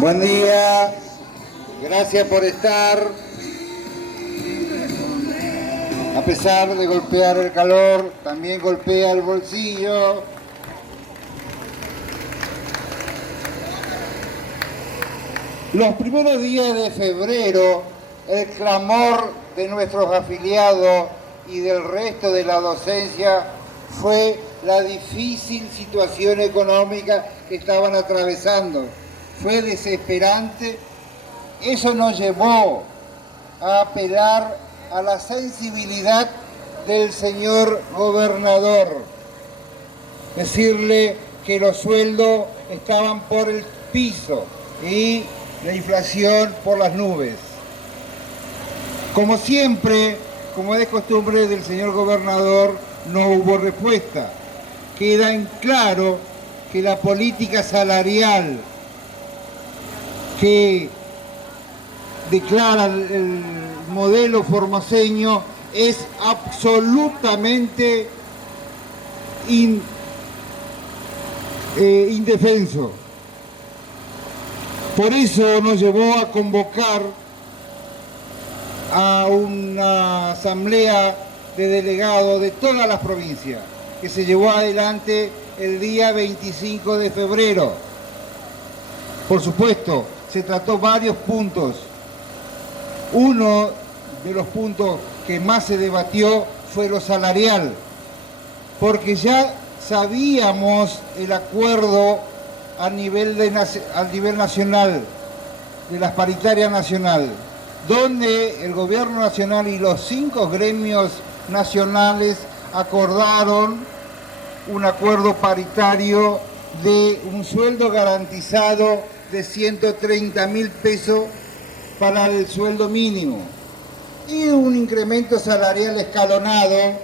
Buen día, gracias por estar. A pesar de golpear el calor, también golpea el bolsillo. Los primeros días de febrero, el clamor de nuestros afiliados y del resto de la docencia fue la difícil situación económica que estaban atravesando. Fue desesperante. Eso nos llevó a apelar a la sensibilidad del señor gobernador. Decirle que los sueldos estaban por el piso y la inflación por las nubes. Como siempre, como es costumbre del señor gobernador, no hubo respuesta. Queda en claro que la política salarial que declara el modelo formoseño es absolutamente indefenso. Por eso nos llevó a convocar a una asamblea de delegados de todas las provincias, que se llevó adelante el día 25 de febrero. Por supuesto, se trató varios puntos. Uno de los puntos que más se debatió fue lo salarial, porque ya sabíamos el acuerdo a nivel nacional, de las paritarias nacional, donde el gobierno nacional y los 5 gremios nacionales acordaron un acuerdo paritario de un sueldo garantizado de 130.000 pesos para el sueldo mínimo y un incremento salarial escalonado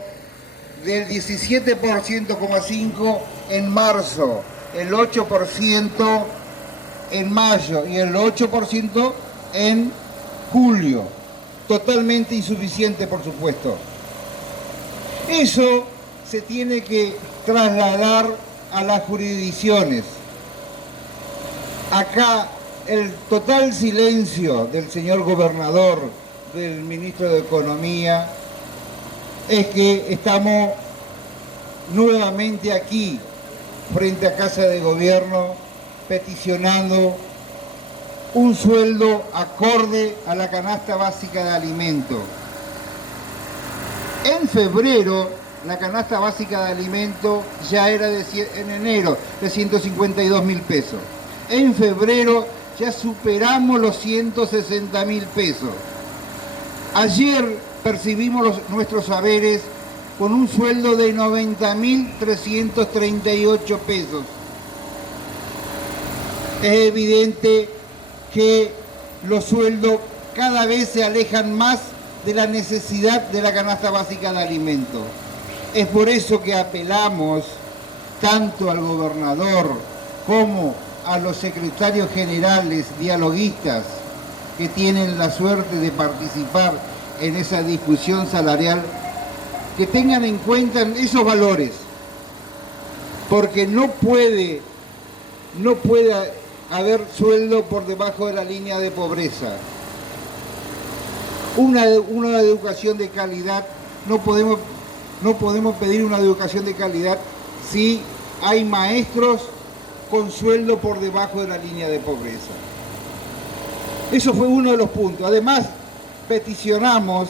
del 17,5% en marzo, el 8% en mayo y el 8% en julio. Totalmente insuficiente, por supuesto. Eso se tiene que trasladar a las jurisdicciones. Acá el total silencio del señor gobernador, del ministro de Economía, es que estamos nuevamente aquí, frente a Casa de Gobierno, peticionando un sueldo acorde a la canasta básica de alimentos. En febrero, la canasta básica de alimentos ya era en enero de 152.000 pesos. En febrero ya superamos los 160.000 pesos. Ayer percibimos nuestros saberes con un sueldo de 90.338 pesos. Es evidente que los sueldos cada vez se alejan más de la necesidad de la canasta básica de alimentos. Es por eso que apelamos tanto al gobernador como a los secretarios generales dialoguistas que tienen la suerte de participar en esa discusión salarial, que tengan en cuenta esos valores, porque no puede haber sueldo por debajo de la línea de pobreza. Una educación de calidad, no podemos pedir una educación de calidad si hay maestros con sueldo por debajo de la línea de pobreza. Eso fue uno de los puntos. Además, peticionamos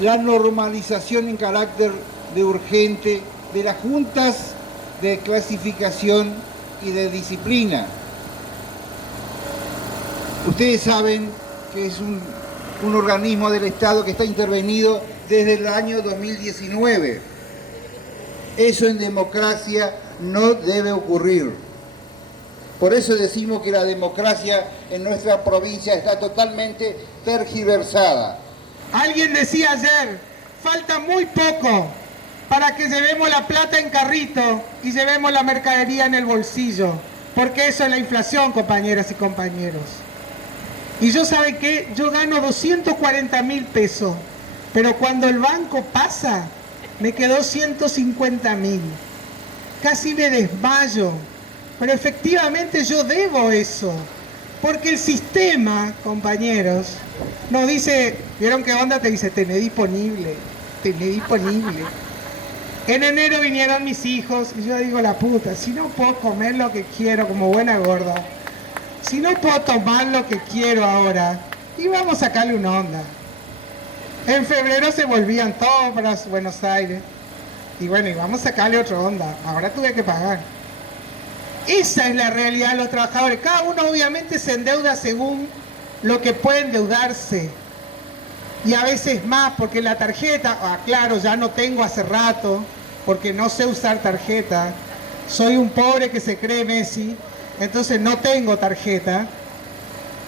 la normalización en carácter de urgente de las juntas de clasificación y de disciplina. Ustedes saben que es un organismo del Estado que está intervenido desde el año 2019. Eso en democracia no debe ocurrir. Por eso decimos que la democracia en nuestra provincia está totalmente tergiversada. Alguien decía ayer, falta muy poco para que llevemos la plata en carrito y llevemos la mercadería en el bolsillo, porque eso es la inflación, compañeras y compañeros. Y yo, ¿saben qué? Yo gano 240.000 pesos, pero cuando el banco pasa, me quedó 150.000. Casi me desmayo. Pero efectivamente yo debo eso. Porque el sistema, compañeros, nos dice, ¿vieron qué onda? Te dice, tené disponible, tené disponible. En enero vinieron mis hijos y yo digo, la puta, si no puedo comer lo que quiero como buena gorda, si no puedo tomar lo que quiero ahora, y vamos a sacarle una onda. En febrero se volvían todos para Buenos Aires. Y bueno, y vamos a sacarle otra onda. Ahora tuve que pagar. Esa es la realidad de los trabajadores. Cada uno obviamente se endeuda según lo que puede endeudarse. Y a veces más, porque la tarjeta, claro, ya no tengo hace rato, porque no sé usar tarjeta. Soy un pobre que se cree Messi, entonces no tengo tarjeta.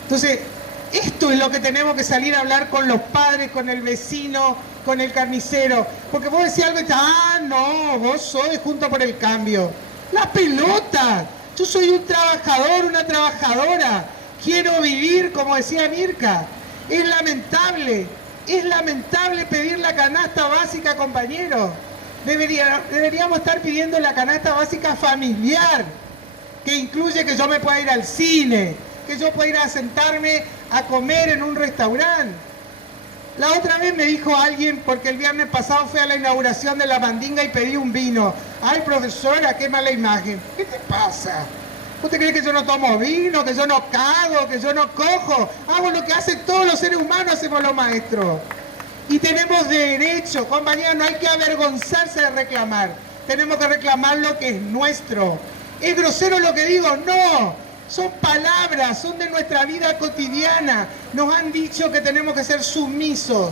Entonces, esto es lo que tenemos que salir a hablar con los padres, con el vecino, con el carnicero. Porque vos decís algo y te, no, vos sos de Juntos por el Cambio. La pelota. Yo soy un trabajador, una trabajadora. Quiero vivir, como decía Mirka. Es lamentable pedir la canasta básica, compañeros. Deberíamos estar pidiendo la canasta básica familiar, que incluye que yo me pueda ir al cine, que yo pueda ir a sentarme a comer en un restaurante. La otra vez me dijo alguien, porque el viernes pasado fui a la inauguración de la Mandinga y pedí un vino. Ay, profesora, qué mala imagen. ¿Qué te pasa? ¿Vos te crees que yo no tomo vino, que yo no cago, que yo no cojo? Hago lo que hacen todos los seres humanos, hacemos los maestros. Y tenemos derecho, compañeros, no hay que avergonzarse de reclamar. Tenemos que reclamar lo que es nuestro. ¿Es grosero lo que digo? No. Son palabras, son de nuestra vida cotidiana. Nos han dicho que tenemos que ser sumisos,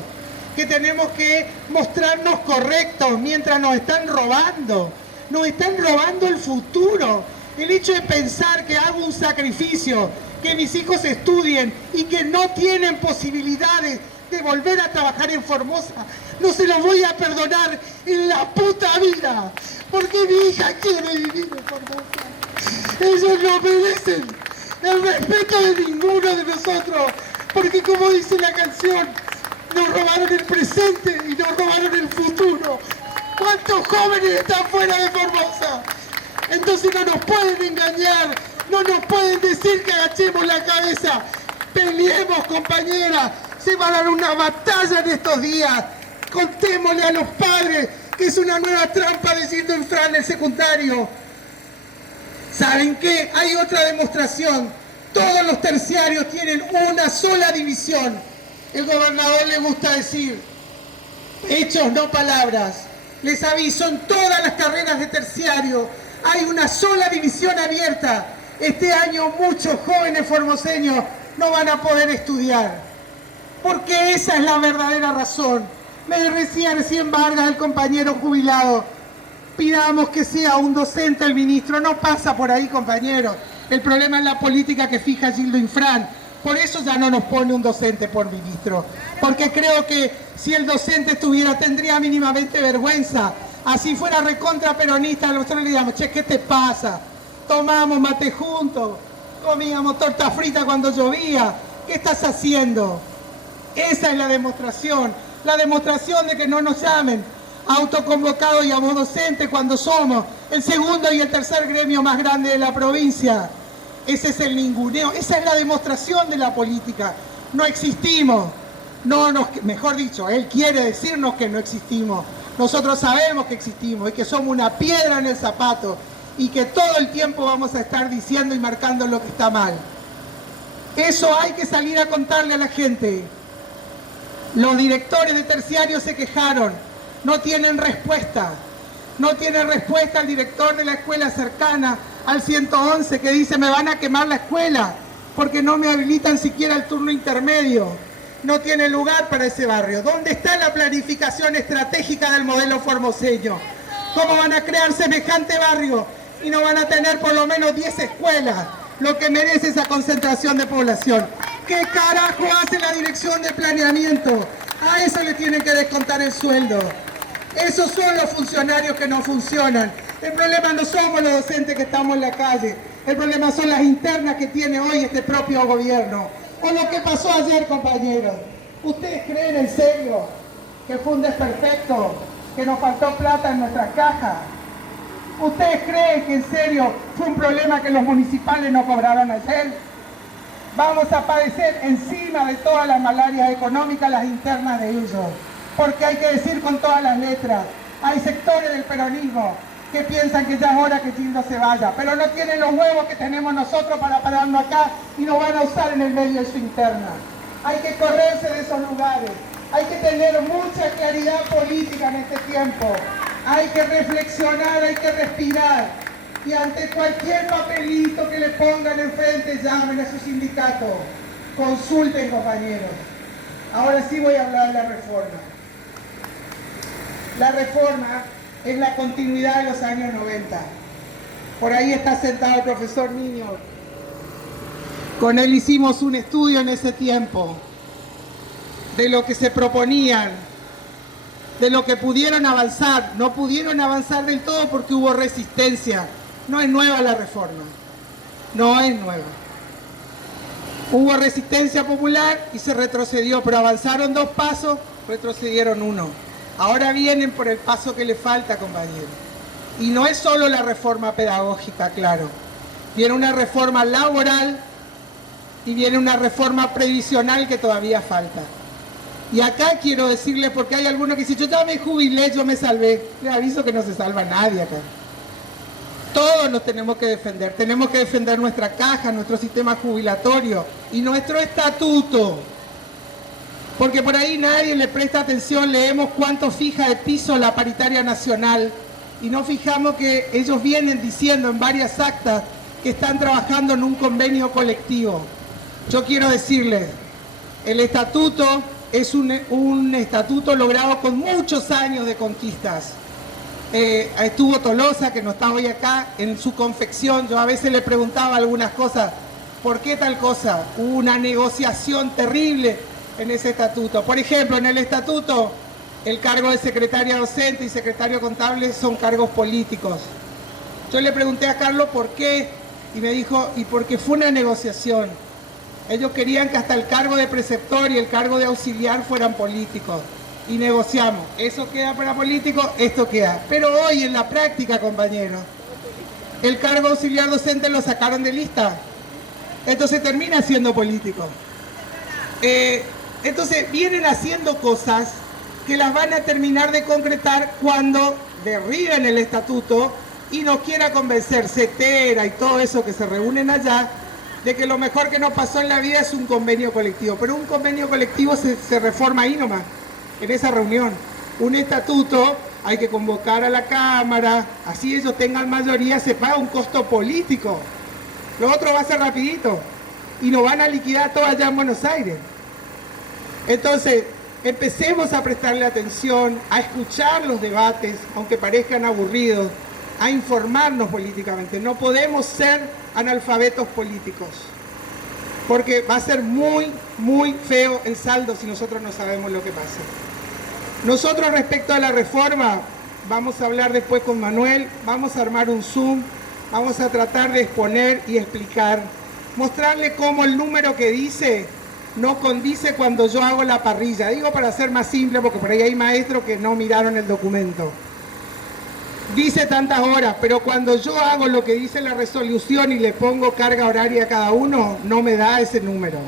que tenemos que mostrarnos correctos mientras nos están robando. Nos están robando el futuro. El hecho de pensar que hago un sacrificio, que mis hijos estudien y que no tienen posibilidades de volver a trabajar en Formosa, no se los voy a perdonar en la puta vida. Porque mi hija quiere vivir en Formosa. Ellos no merecen el respeto de ninguno de nosotros, porque como dice la canción, nos robaron el presente y nos robaron el futuro. ¿Cuántos jóvenes están fuera de Formosa? Entonces no nos pueden engañar, no nos pueden decir que agachemos la cabeza. Peleemos, compañera, se va a dar una batalla en estos días. Contémosle a los padres que es una nueva trampa decir entrar en el secundario. ¿Saben qué? Hay otra demostración. Todos los terciarios tienen una sola división. El gobernador le gusta decir, hechos, no palabras. Les aviso, en todas las carreras de terciario hay una sola división abierta. Este año muchos jóvenes formoseños no van a poder estudiar. Porque esa es la verdadera razón. Me decía recién Vargas, el compañero jubilado, pidamos que sea un docente el ministro. No pasa por ahí, compañeros. El problema es la política que fija Gildo Infran. Por eso ya no nos pone un docente por ministro. Porque creo que si el docente estuviera, tendría mínimamente vergüenza. Así fuera recontra peronista, nosotros le diríamos, che, ¿qué te pasa? Tomamos mate juntos, comíamos torta frita cuando llovía. ¿Qué estás haciendo? Esa es la demostración de que no nos llamen autoconvocados y a voz docente cuando somos el segundo y el tercer gremio más grande de la provincia. Ese es el ninguneo, esa es la demostración de la política. No existimos, mejor dicho, él quiere decirnos que no existimos. Nosotros sabemos que existimos y que somos una piedra en el zapato y que todo el tiempo vamos a estar diciendo y marcando lo que está mal. Eso hay que salir a contarle a la gente. Los directores de terciario se quejaron, no tienen respuesta. No tiene respuesta el director de la escuela cercana al 111 que dice me van a quemar la escuela porque no me habilitan siquiera el turno intermedio. No tiene lugar para ese barrio. ¿Dónde está la planificación estratégica del modelo formoseño? ¿Cómo van a crear semejante barrio y no van a tener por lo menos 10 escuelas? Lo que merece esa concentración de población. ¿Qué carajo hace la dirección de planeamiento? A eso le tienen que descontar el sueldo. Esos son los funcionarios que no funcionan. El problema no somos los docentes que estamos en la calle. El problema son las internas que tiene hoy este propio gobierno. O lo que pasó ayer, compañeros. ¿Ustedes creen en serio que fue un desperfecto? ¿Que nos faltó plata en nuestras cajas? ¿Ustedes creen que en serio fue un problema que los municipales no cobraron ayer? Vamos a padecer encima de todas las malarias económicas las internas de ellos. Porque hay que decir con todas las letras, hay sectores del peronismo que piensan que ya es hora que Gildo se vaya, pero no tienen los huevos que tenemos nosotros para pararnos acá y nos van a usar en el medio de su interna. Hay que correrse de esos lugares, hay que tener mucha claridad política en este tiempo, hay que reflexionar, hay que respirar y ante cualquier papelito que le pongan enfrente llamen a su sindicato, consulten compañeros. Ahora sí voy a hablar de la reforma. La reforma es la continuidad de los años 90. Por ahí está sentado el profesor Niño. Con él hicimos un estudio en ese tiempo de lo que se proponían, de lo que pudieron avanzar. No pudieron avanzar del todo porque hubo resistencia. No es nueva la reforma, no es nueva. Hubo resistencia popular y se retrocedió, pero avanzaron 2 pasos, retrocedieron 1. Ahora vienen por el paso que le falta, compañeros. Y no es solo la reforma pedagógica, claro. Viene una reforma laboral y viene una reforma previsional que todavía falta. Y acá quiero decirles, porque hay algunos que dicen, yo ya me jubilé, yo me salvé. Les aviso que no se salva nadie acá. Todos nos tenemos que defender nuestra caja, nuestro sistema jubilatorio y nuestro estatuto. Porque por ahí nadie le presta atención, leemos cuánto fija de piso la paritaria nacional y no fijamos que ellos vienen diciendo en varias actas que están trabajando en un convenio colectivo. Yo quiero decirles, el estatuto es un estatuto logrado con muchos años de conquistas. Estuvo Tolosa, que no está hoy acá, en su confección. Yo a veces le preguntaba algunas cosas, ¿por qué tal cosa? Hubo una negociación terrible en ese estatuto. Por ejemplo, en el estatuto, el cargo de secretaria docente y secretario contable son cargos políticos. Yo le pregunté a Carlos por qué, y me dijo, y porque fue una negociación. Ellos querían que hasta el cargo de preceptor y el cargo de auxiliar fueran políticos. Y negociamos, eso queda para políticos, esto queda. Pero hoy en la práctica, compañeros, el cargo auxiliar docente lo sacaron de lista. Entonces termina siendo político. Entonces vienen haciendo cosas que las van a terminar de concretar cuando derriben el estatuto y nos quiera convencer Cetera y todo eso que se reúnen allá de que lo mejor que nos pasó en la vida es un convenio colectivo. Pero un convenio colectivo se reforma ahí nomás, en esa reunión. Un estatuto hay que convocar a la Cámara, así ellos tengan mayoría, se paga un costo político. Lo otro va a ser rapidito y nos van a liquidar todo allá en Buenos Aires. Entonces, empecemos a prestarle atención, a escuchar los debates, aunque parezcan aburridos, a informarnos políticamente. No podemos ser analfabetos políticos, porque va a ser muy, muy feo el saldo si nosotros no sabemos lo que pasa. Nosotros, respecto a la reforma, vamos a hablar después con Manuel, vamos a armar un Zoom, vamos a tratar de exponer y explicar, mostrarle cómo el número que dice no condice cuando yo hago la parrilla. Digo para ser más simple, porque por ahí hay maestros que no miraron el documento. Dice tantas horas, pero cuando yo hago lo que dice la resolución y le pongo carga horaria a cada uno, no me da ese número.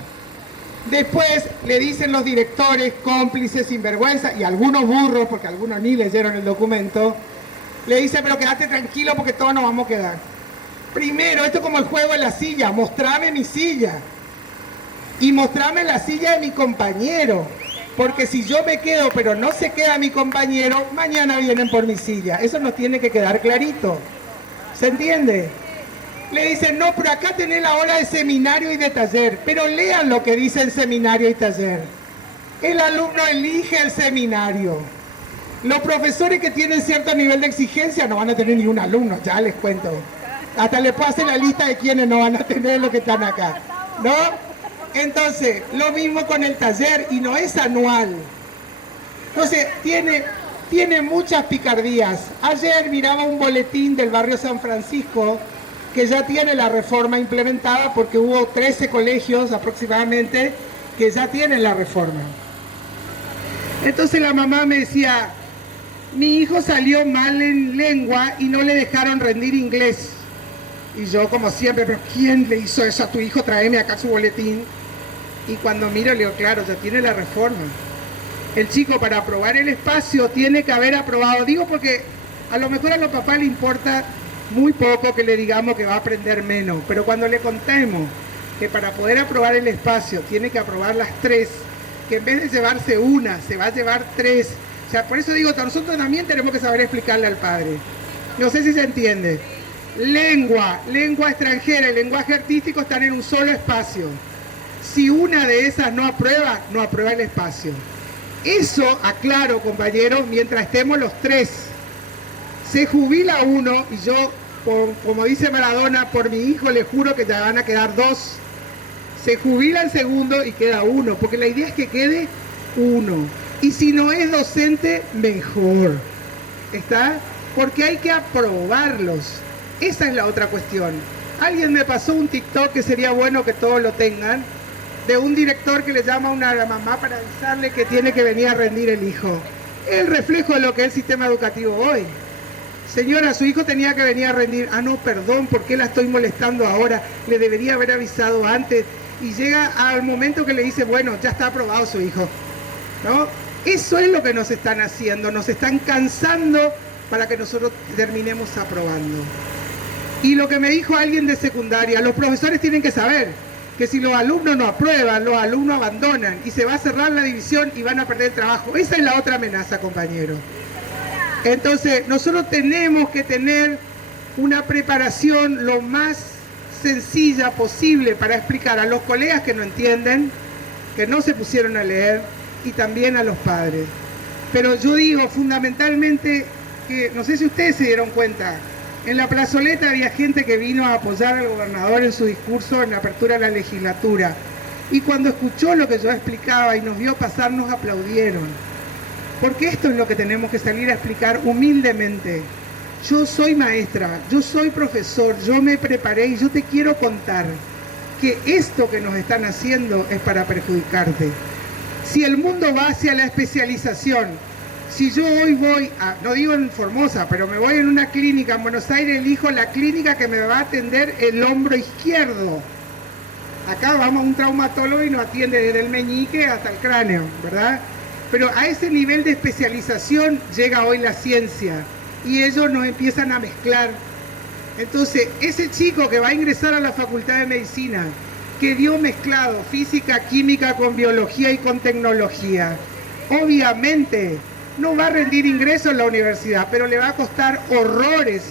Después le dicen los directores, cómplices, sinvergüenza, y algunos burros, porque algunos ni leyeron el documento, le dicen, pero quédate tranquilo porque todos nos vamos a quedar. Primero, esto es como el juego de la silla, mostrame mi silla. Y mostrame la silla de mi compañero. Porque si yo me quedo, pero no se queda mi compañero, mañana vienen por mi silla. Eso nos tiene que quedar clarito. ¿Se entiende? Le dicen, no, pero acá tenés la hora de seminario y de taller. Pero lean lo que dice el seminario y taller. El alumno elige el seminario. Los profesores que tienen cierto nivel de exigencia no van a tener ni un alumno, ya les cuento. Hasta les puedo hacer la lista de quienes no van a tener los que están acá, ¿no? Entonces, lo mismo con el taller, y no es anual. Entonces, tiene muchas picardías. Ayer miraba un boletín del barrio San Francisco que ya tiene la reforma implementada, porque hubo 13 colegios aproximadamente que ya tienen la reforma. Entonces la mamá me decía, mi hijo salió mal en lengua y no le dejaron rendir inglés. Y yo, como siempre, pero ¿quién le hizo eso a tu hijo? Tráeme acá su boletín. Y cuando miro, le digo, claro, ya tiene la reforma. El chico, para aprobar el espacio, tiene que haber aprobado. Digo porque a lo mejor a los papás le importa muy poco que le digamos que va a aprender menos. Pero cuando le contemos que para poder aprobar el espacio tiene que aprobar las 3, que en vez de llevarse una, se va a llevar 3. O sea, por eso digo, nosotros también tenemos que saber explicarle al padre. No sé si se entiende. Lengua extranjera y lenguaje artístico están en un solo espacio. Si una de esas no aprueba el espacio. Eso, aclaro, compañeros, mientras estemos los 3. Se jubila uno y yo, como dice Maradona, por mi hijo le juro que ya van a quedar 2. Se jubila el segundo y queda 1, porque la idea es que quede 1. Y si no es docente, mejor. ¿Está? Porque hay que aprobarlos. Esa es la otra cuestión. Alguien me pasó un TikTok que sería bueno que todos lo tengan, de un director que le llama a una mamá para avisarle que tiene que venir a rendir el hijo. El reflejo de lo que es el sistema educativo hoy. Señora, su hijo tenía que venir a rendir. Ah, no, perdón, ¿por qué la estoy molestando ahora? Le debería haber avisado antes. Y llega al momento que le dice, bueno, ya está aprobado su hijo. ¿No? Eso es lo que nos están haciendo. Nos están cansando para que nosotros terminemos aprobando. Y lo que me dijo alguien de secundaria, los profesores tienen que saber que si los alumnos no aprueban, los alumnos abandonan y se va a cerrar la división y van a perder el trabajo. Esa es la otra amenaza, compañero. Entonces, nosotros tenemos que tener una preparación lo más sencilla posible para explicar a los colegas que no entienden, que no se pusieron a leer, y también a los padres. Pero yo digo fundamentalmente que, no sé si ustedes se dieron cuenta, en la plazoleta había gente que vino a apoyar al gobernador en su discurso en la apertura de la legislatura. Y cuando escuchó lo que yo explicaba y nos vio pasar, nos aplaudieron. Porque esto es lo que tenemos que salir a explicar humildemente. Yo soy maestra, yo soy profesor, yo me preparé y yo te quiero contar que esto que nos están haciendo es para perjudicarte. Si el mundo va hacia la especialización, si yo hoy voy a, no digo en Formosa, pero me voy en una clínica en Buenos Aires, elijo la clínica que me va a atender el hombro izquierdo. Acá vamos a un traumatólogo y nos atiende desde el meñique hasta el cráneo, ¿verdad? Pero a ese nivel de especialización llega hoy la ciencia y ellos nos empiezan a mezclar. Entonces, ese chico que va a ingresar a la Facultad de Medicina, que dio mezclado física, química con biología y con tecnología, obviamente no va a rendir ingreso en la universidad, pero le va a costar horrores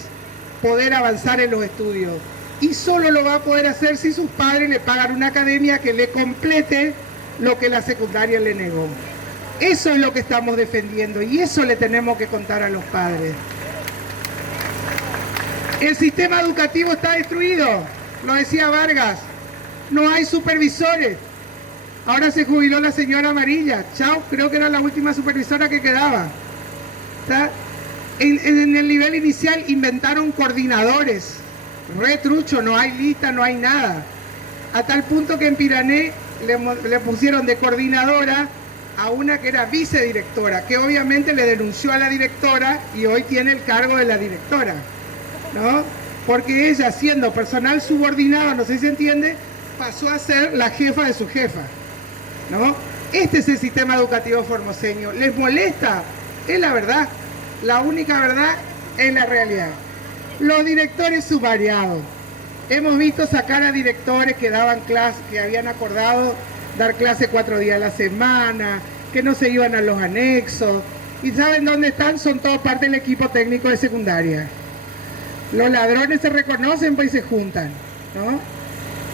poder avanzar en los estudios. Y solo lo va a poder hacer si sus padres le pagan una academia que le complete lo que la secundaria le negó. Eso es lo que estamos defendiendo y eso le tenemos que contar a los padres. El sistema educativo está destruido, lo decía Vargas. No hay supervisores. Ahora se jubiló la señora Amarilla. Chao, creo que era la última supervisora que quedaba. ¿Está? En el nivel inicial inventaron coordinadores. Retrucho, no hay lista, no hay nada. A tal punto que en Pirané le pusieron de coordinadora a una que era vicedirectora, que obviamente le denunció a la directora y hoy tiene el cargo de la directora, ¿no? Porque ella, siendo personal subordinado, no sé si se entiende, pasó a ser la jefa de su jefa, ¿no? Este es el sistema educativo formoseño. ¿Les molesta? Es la verdad. La única verdad es la realidad. Los directores subvariados. Hemos visto sacar a directores que daban clases, que habían acordado dar clase 4 días a la semana, que no se iban a los anexos. ¿Y saben dónde están? Son todos parte del equipo técnico de secundaria. Los ladrones se reconocen pues y se juntan, ¿no?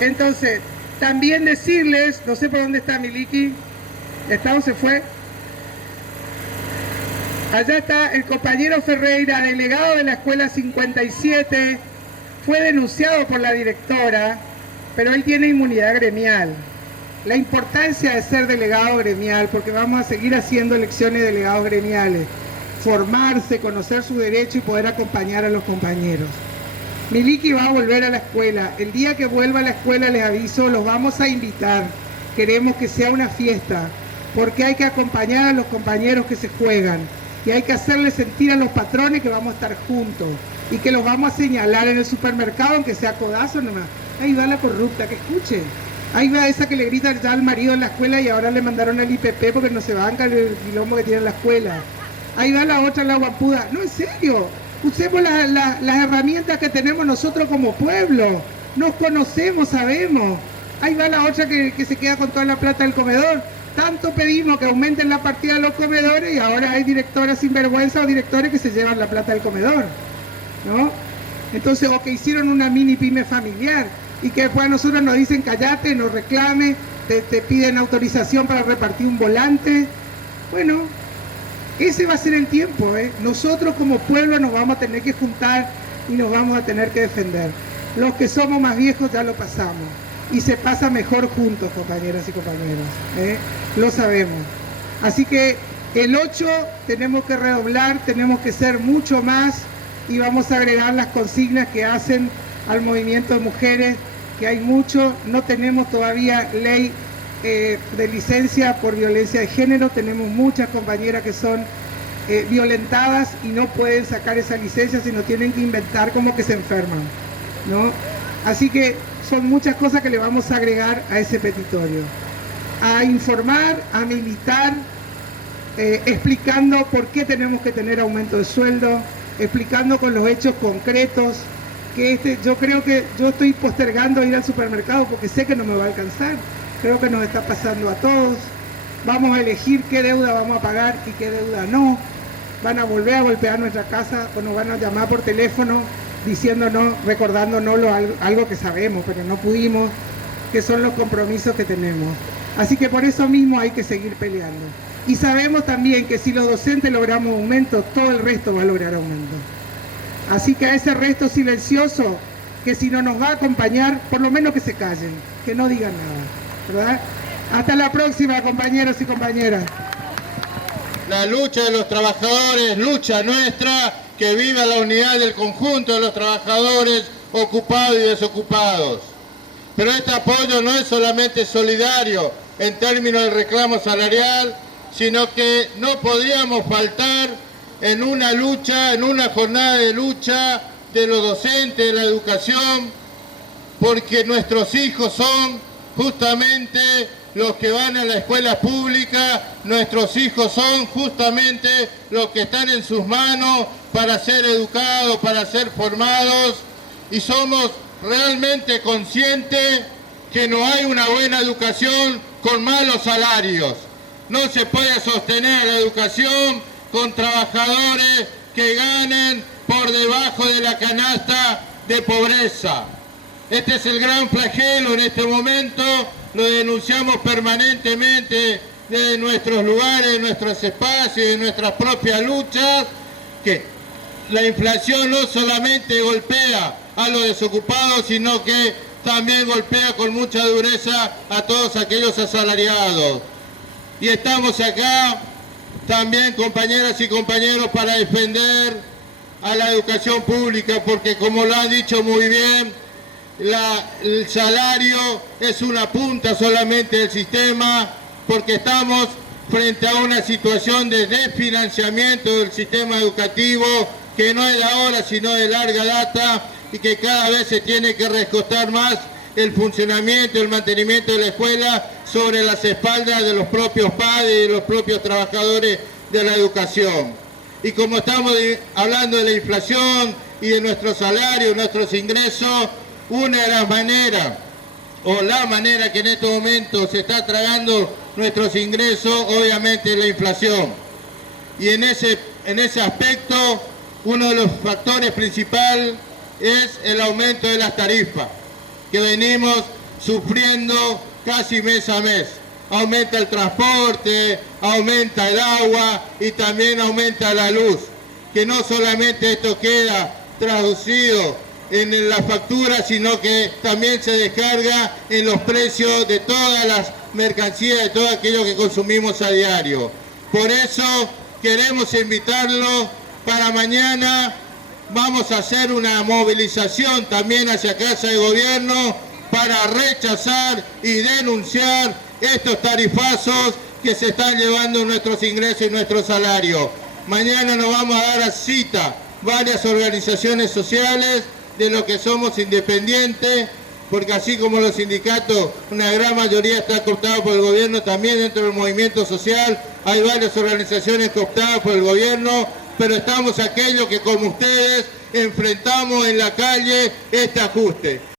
Entonces, también decirles, no sé por dónde está Miliki, ¿está o se fue? Allá está el compañero Ferreira, delegado de la escuela 57, fue denunciado por la directora, pero él tiene inmunidad gremial. La importancia de ser delegado gremial, porque vamos a seguir haciendo elecciones de delegados gremiales, formarse, conocer su derecho y poder acompañar a los compañeros. Miliki va a volver a la escuela. El día que vuelva a la escuela, les aviso, los vamos a invitar. Queremos que sea una fiesta, porque hay que acompañar a los compañeros que se juegan. Y hay que hacerle sentir a los patrones que vamos a estar juntos y que los vamos a señalar en el supermercado, aunque sea codazo nomás. Ahí va la corrupta, que escuche. Ahí va esa que le grita ya al marido en la escuela y ahora le mandaron al IPP porque no se banca el quilombo que tiene en la escuela. Ahí va la otra, la guapuda. No, en serio. Usemos las herramientas que tenemos nosotros como pueblo. Nos conocemos, sabemos. Ahí va la otra que se queda con toda la plata del comedor. Tanto pedimos que aumenten la partida de los comedores y ahora hay directoras sinvergüenza o directores que se llevan la plata del comedor, ¿no? Entonces, o que hicieron una mini pyme familiar y que después a nosotros nos dicen callate, no reclame, te piden autorización para repartir un volante. Bueno, ese va a ser el tiempo, ¿eh? Nosotros como pueblo nos vamos a tener que juntar y nos vamos a tener que defender. Los que somos más viejos ya lo pasamos. Y se pasa mejor juntos, compañeras y compañeros, ¿eh? Lo sabemos. Así que el 8 tenemos que redoblar, tenemos que ser mucho más y vamos a agregar las consignas que hacen al movimiento de mujeres, que hay mucho. No tenemos todavía ley de licencia por violencia de género, tenemos muchas compañeras que son violentadas y no pueden sacar esa licencia, sino tienen que inventar como que se enferman, ¿no? Así que son muchas cosas que le vamos a agregar a ese petitorio. A informar, a militar, explicando por qué tenemos que tener aumento de sueldo, explicando con los hechos concretos, que yo creo que yo estoy postergando ir al supermercado porque sé que no me va a alcanzar. Creo que nos está pasando a todos. Vamos a elegir qué deuda vamos a pagar y qué deuda no. Van a volver a golpear nuestra casa o nos van a llamar por teléfono diciéndonos, recordándonos algo que sabemos, pero no pudimos, que son los compromisos que tenemos. Así que por eso mismo hay que seguir peleando. Y sabemos también que si los docentes logramos aumento, todo el resto va a lograr aumento. Así que a ese resto silencioso, que si no nos va a acompañar, por lo menos que se callen, que no digan nada, ¿verdad? Hasta la próxima, compañeros y compañeras. La lucha de los trabajadores, lucha nuestra, que viva la unidad del conjunto de los trabajadores ocupados y desocupados. Pero este apoyo no es solamente solidario en términos del reclamo salarial, sino que no podríamos faltar en una lucha, en una jornada de lucha de los docentes de la educación, porque nuestros hijos son justamente los que van a la escuela pública, nuestros hijos son justamente los que están en sus manos para ser educados, para ser formados, y somos realmente conscientes que no hay una buena educación con malos salarios. No se puede sostener la educación con trabajadores que ganen por debajo de la canasta de pobreza. Este es el gran flagelo en este momento, lo denunciamos permanentemente desde nuestros lugares, de nuestros espacios, de nuestras propias luchas, que la inflación no solamente golpea a los desocupados, sino que también golpea con mucha dureza a todos aquellos asalariados. Y estamos acá también, compañeras y compañeros, para defender a la educación pública, porque como lo han dicho muy bien, el salario es una punta solamente del sistema, porque estamos frente a una situación de desfinanciamiento del sistema educativo que no es de ahora sino de larga data, y que cada vez se tiene que recostar más el funcionamiento, el mantenimiento de la escuela sobre las espaldas de los propios padres y de los propios trabajadores de la educación. Y como estamos hablando de la inflación y de nuestros salarios, nuestros ingresos, una de las maneras, o la manera que en estos momentos se está tragando nuestros ingresos, obviamente es la inflación. Y en ese aspecto, uno de los factores principales es el aumento de las tarifas, que venimos sufriendo casi mes a mes. Aumenta el transporte, aumenta el agua y también aumenta la luz. Que no solamente esto queda traducido en la factura, sino que también se descarga en los precios de todas las mercancías, de todo aquello que consumimos a diario. Por eso queremos invitarlo para mañana. Vamos a hacer una movilización también hacia Casa de Gobierno para rechazar y denunciar estos tarifazos que se están llevando nuestros ingresos y nuestros salarios. Mañana nos vamos a dar a cita varias organizaciones sociales de los que somos independientes, porque así como los sindicatos, una gran mayoría está cooptada por el gobierno, también dentro del movimiento social hay varias organizaciones cooptadas por el gobierno, pero estamos aquellos que como ustedes enfrentamos en la calle este ajuste.